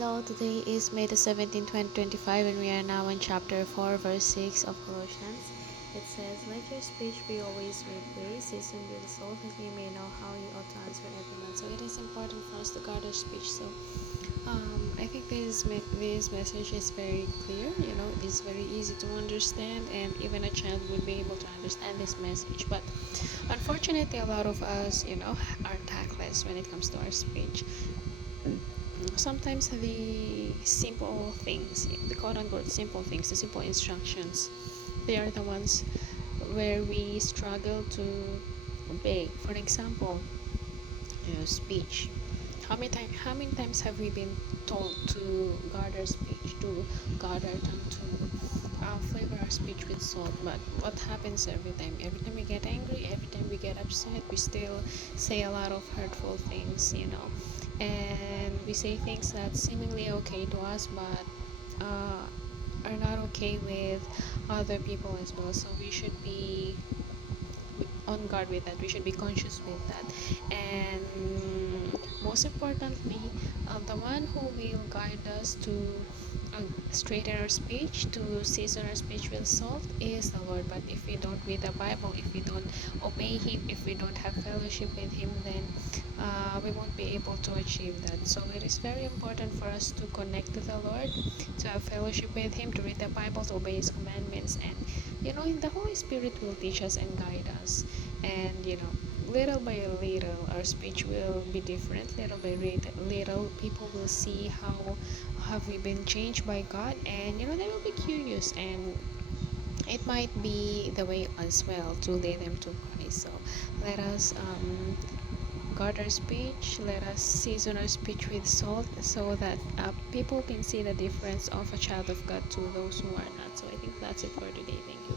Hello, today is May the 17th, 2025, and we are now in chapter 4, verse 6 of Colossians. It says, "Let your speech be always with grace, seasoned with salt, that you may know how you ought to answer every man." So it is important for us to guard our speech. So I think this message is very clear. It's very easy to understand, and even a child would be able to understand this message. But unfortunately, a lot of us, are tactless when it comes to our speech. Sometimes the simple things, the quote unquote simple things, the simple instructions, they are the ones where we struggle to obey. For example, speech. How many times have we been told to guard our speech, to guard our tongue, to flavor our speech with salt? But what happens every time? Every time we get angry, every time we get upset, we still say a lot of hurtful things. And we say things that seemingly okay to us, but are not okay with other people as well. So we should be on guard with that. We should be conscious with that. And most importantly, the one who will guide us to straighten our speech, to season our speech with salt, is the Lord. But if we don't read the Bible, if we don't obey Him, if we don't have fellowship with Him, then we won't be able to achieve that. So it is very important for us to connect to the Lord, to have fellowship with Him, to read the Bible, to obey His commandments, and the Holy Spirit will teach us and guide us. And little by little, our speech will be different. Little by little, people will see how have we been changed by God, and they will be curious, and it might be the way as well to lead them to Christ. So let us guard our speech. Let us season our speech with salt, so that people can see the difference of a child of God to those who are not. So I think that's it for today. Thank you.